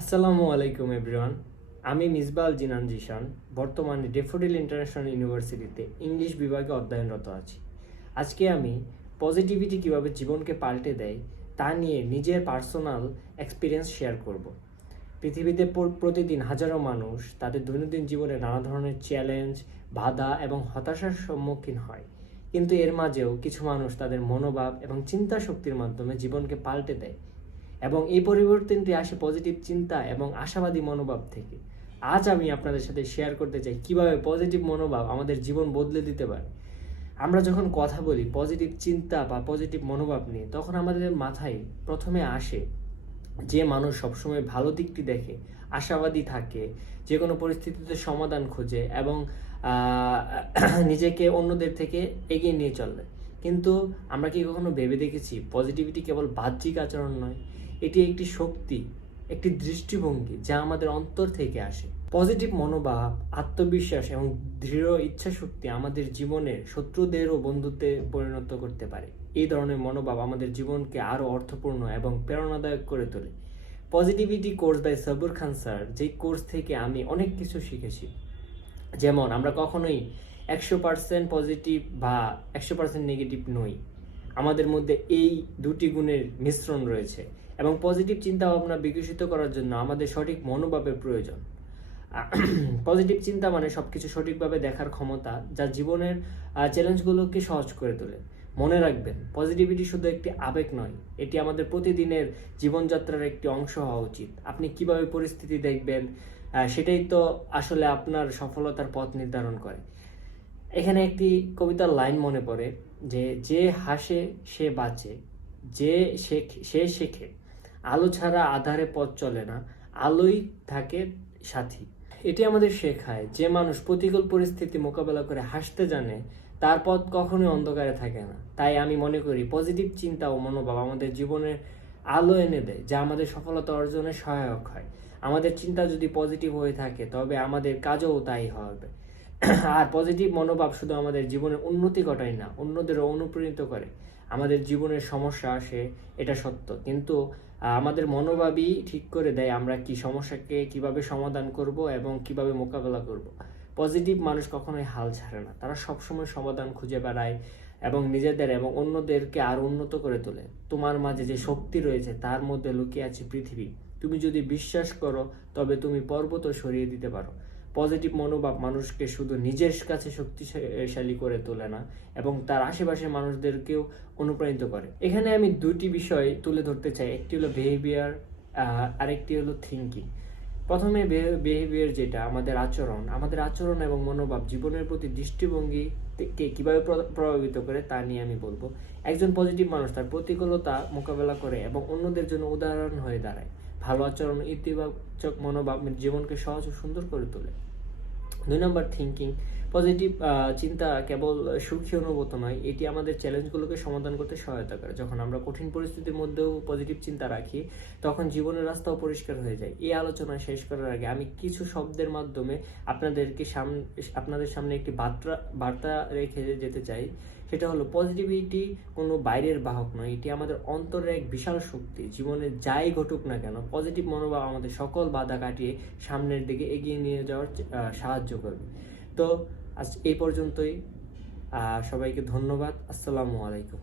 আসসালামু আলাইকুম এভরিওয়ান। আমি মিসবাহ জিনান জিশান বর্তমানে ডেফোডিল ইন্টারন্যাশনাল ইউনিভার্সিটিতে ইংলিশ বিভাগে অধ্যয়নরত আছি। আজকে আমি পজিটিভিটি কিভাবে জীবনকে পাল্টে দেয় তা নিয়ে নিজের পার্সোনাল এক্সপিরিয়েন্স শেয়ার করব। পৃথিবীতে প্রতিদিন হাজারো মানুষ তাদের দৈনন্দিন জীবনে নানা ধরনের চ্যালেঞ্জ, বাধা এবং হতাশার সম্মুখীন হয়, কিন্তু এর মাঝেও কিছু মানুষ তাদের মনোভাব এবং চিন্তা শক্তির মাধ্যমে জীবনকে পাল্টে দেয় এবং এই পরিবর্তনটি আসে পজিটিভ চিন্তা এবং আশাবাদী মনোভাব থেকে। আজ আমি আপনাদের সাথে শেয়ার করতে চাই কিভাবে পজিটিভ মনোভাব আমাদের জীবন বদলে দিতে পারে। আমরা যখন কথা বলি পজিটিভ চিন্তা বা পজিটিভ মনোভাব নিয়ে, তখন আমাদের মাথায় প্রথমে আসে যে মানুষ সবসময় ভালো দিকটি দেখে, আশাবাদী থাকে, যে কোনো পরিস্থিতিতে সমাধান খোঁজে এবং নিজেকে অন্যদের থেকে এগিয়ে নিয়ে চলে। কিন্তু আমরা কি কখনো ভেবে দেখেছি পজিটিভিটি কেবল বাহ্যিক আচরণ নয়, এটি একটি শক্তি, একটি দৃষ্টিভঙ্গি যা আমাদের অন্তর থেকে আসে। পজিটিভ মনোভাব, আত্মবিশ্বাস এবং দৃঢ় ইচ্ছা শক্তি আমাদের জীবনের শত্রুদেরও বন্ধুত্বে পরিণত করতে পারে। এই ধরনের মনোভাব আমাদের জীবনকে আরও অর্থপূর্ণ এবং প্রেরণাদায়ক করে তোলে। Positivity course by Sabur Khan sir, যেই কোর্স থেকে আমি অনেক কিছু শিখেছি। যেমন আমরা কখনোই 100% পজিটিভ বা 100% নেগেটিভ নই। আমাদের মধ্যে এই দুটি গুণের মিশ্রণ রয়েছে এবং পজিটিভ চিন্তাভাবনা বিকশিত করার জন্য আমাদের সঠিক মনোভাবের প্রয়োজন। পজিটিভ চিন্তা মানে সবকিছু সঠিকভাবে দেখার ক্ষমতা, যা জীবনের চ্যালেঞ্জগুলোকে সহজ করে তোলে। মনে রাখবেন, পজিটিভিটি শুধু একটি আবেগ নয়, এটি আমাদের প্রতিদিনের জীবনযাত্রার একটি অংশ হওয়া উচিত। আপনি কিভাবে পরিস্থিতি দেখবেন, সেটাই তো আসলে আপনার সফলতার পথ নির্ধারণ করে। এখানে একটি কবিতার লাইন মনে পড়ে যে, যে হাসে সে বাঁচে, সে শেখে, আলো ছাড়া আধারে পথ চলে না, আলোই থাকে সাথী। এটি আমাদের শেখায় যে মানুষ প্রতিকূল পরিস্থিতি মোকাবেলা করে হাসতে জানে, তার পথ কখনোই অন্ধকারে থাকে না। তাই আমি মনে করি পজিটিভ চিন্তা ও মনোভাব আমাদের জীবনের আলো এনে দেয়, যা আমাদের সফলতা অর্জনে সহায়ক হয়। আমাদের চিন্তা যদি পজিটিভ হয়ে থাকে তবে আমাদের কাজও তাই হবে। আর পজিটিভ মনোভাব শুধু আমাদের জীবনের উন্নতি ঘটায় না, অন্যদেরও অনুপ্রাণিত করে। আমাদের জীবনের সমস্যা আসে, এটা সত্য, কিন্তু আমাদের মনোভাবই ঠিক করে দেয় আমরা কি সমস্যাকে কিভাবে সমাধান করব এবং কিভাবে মোকাবেলা করব। পজিটিভ মানুষ কখনোই হাল ছাড়ে না, তারা সবসময় সমাধান খুঁজে বেড়ায় এবং নিজেদের এবং অন্যদেরকে আরো উন্নত করে তোলে। তোমার মাঝে যে শক্তি রয়েছে তার মধ্যে লুকিয়ে আছে পৃথিবী। তুমি যদি বিশ্বাস করো তবে তুমি পর্বতও সরিয়ে দিতে পারো। পজিটিভ মনোভাব মানুষকে শুধু নিজের কাছে শক্তিশালী করে তোলে না, এবং তার আশেপাশের মানুষদেরকেও অনুপ্রাণিত করে। এখানে আমি দুটি বিষয় তুলে ধরতে চাই, একটি হলো বিহেভিয়ার, আরেকটি হলো থিঙ্কিং। প্রথমে বিহেভিয়ার, যেটা আমাদের আচরণ এবং মনোভাব জীবনের প্রতি দৃষ্টিভঙ্গিকে কিভাবে প্রভাবিত করে তা নিয়ে আমি বলবো। একজন পজিটিভ মানুষ তার প্রতিকূলতা মোকাবেলা করে এবং অন্যদের জন্য উদাহরণ হয়ে দাঁড়ায়। ভালো আচরণ, ইতিবাচক মনোভাব জীবনকে সহজ ও সুন্দর করে তোলে। 2 নম্বর, থিঙ্কিং। পজিটিভ চিন্তা কেবল সুখী অনুভূত নয়, এটি আমাদের চ্যালেঞ্জগুলোকে সমাধান করতে সহায়তা করে। যখন আমরা কঠিন পরিস্থিতির মধ্যেও পজিটিভ চিন্তা রাখি, তখন জীবনের রাস্তাও পরিষ্কার হয়ে যায়। এই আলোচনা শেষ করার আগে আমি কিছু শব্দের মাধ্যমে আপনাদের সামনে একটি বার্তা রেখে যেতে চাই। সেটা হলো, পজিটিভিটি কোনো বাইরের বাহক নয়, এটি আমাদের অন্তরের এক বিশাল শক্তি। জীবনে যাই ঘটুক না কেন, পজিটিভ মনোভাব আমাদের সকল বাধা কাটিয়ে সামনের দিকে এগিয়ে নিয়ে যাওয়ার সাহায্য করবে। তো আজ এই পর্যন্তই। সবাইকে ধন্যবাদ। আসসালামু আলাইকুম।